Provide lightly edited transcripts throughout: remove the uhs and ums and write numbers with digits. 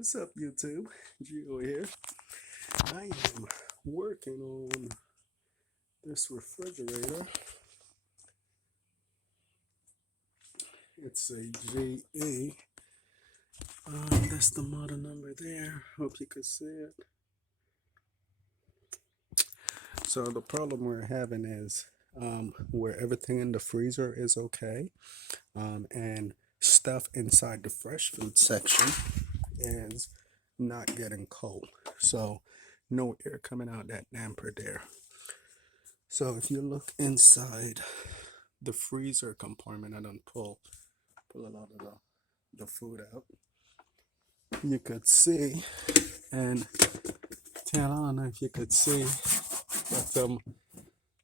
What's up, YouTube? Gio here. I am working on this refrigerator. It's a GE. That's the model number there. Hope you can see it. So the problem we're having is where everything in the freezer is okay, and stuff inside the fresh food section is not getting cold. So no air coming out that damper there. So if you look inside the freezer compartment, I don't pull a lot of the food out. You could see, and tell on if you could see that some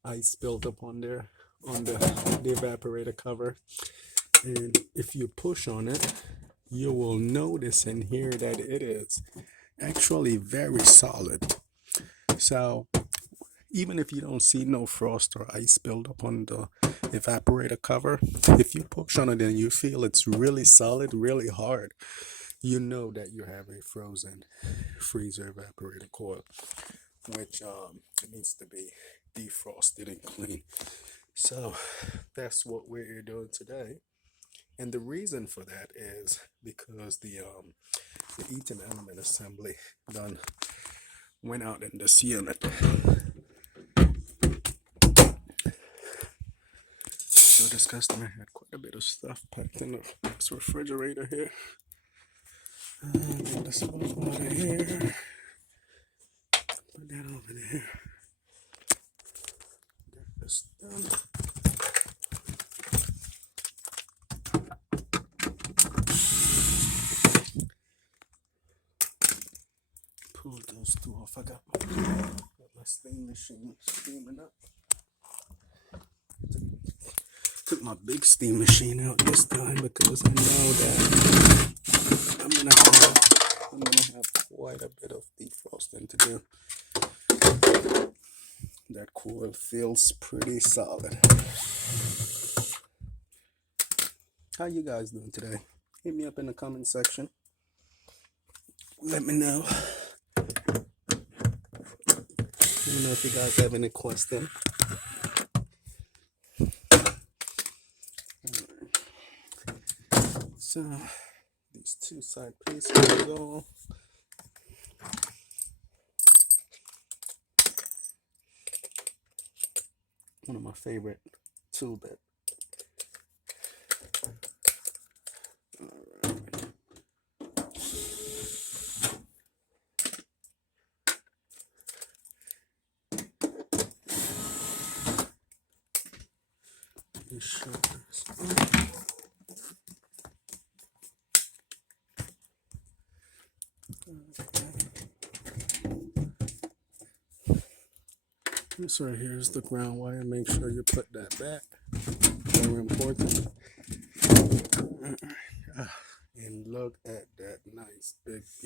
ice built up on there on the evaporator cover. And if you push on it, you will notice in here that it is actually very solid. So even if you don't see no frost or ice build up on the evaporator cover, if you push on it and you feel it's really solid, really hard, you know that you have a frozen freezer evaporator coil, which needs to be defrosted and cleaned. So that's what we're doing today. And the reason for that is because the eating element assembly done went out in this unit. So this customer had quite a bit of stuff packed in this refrigerator here. Get this one out of here. Put that over there. Get this done. Pull those two off. I got my steam machine steaming up. Took my big steam machine out this time because I know that I'm gonna have quite a bit of defrosting to do. That coil feels pretty solid. How you guys doing today? Hit me up in the comment section. Let me know. Let me know if you guys have any questions. So these two side pieces go. One of my favorite tool bit. This right here is the ground wire. Make sure you put that back. Very important. And look at that nice big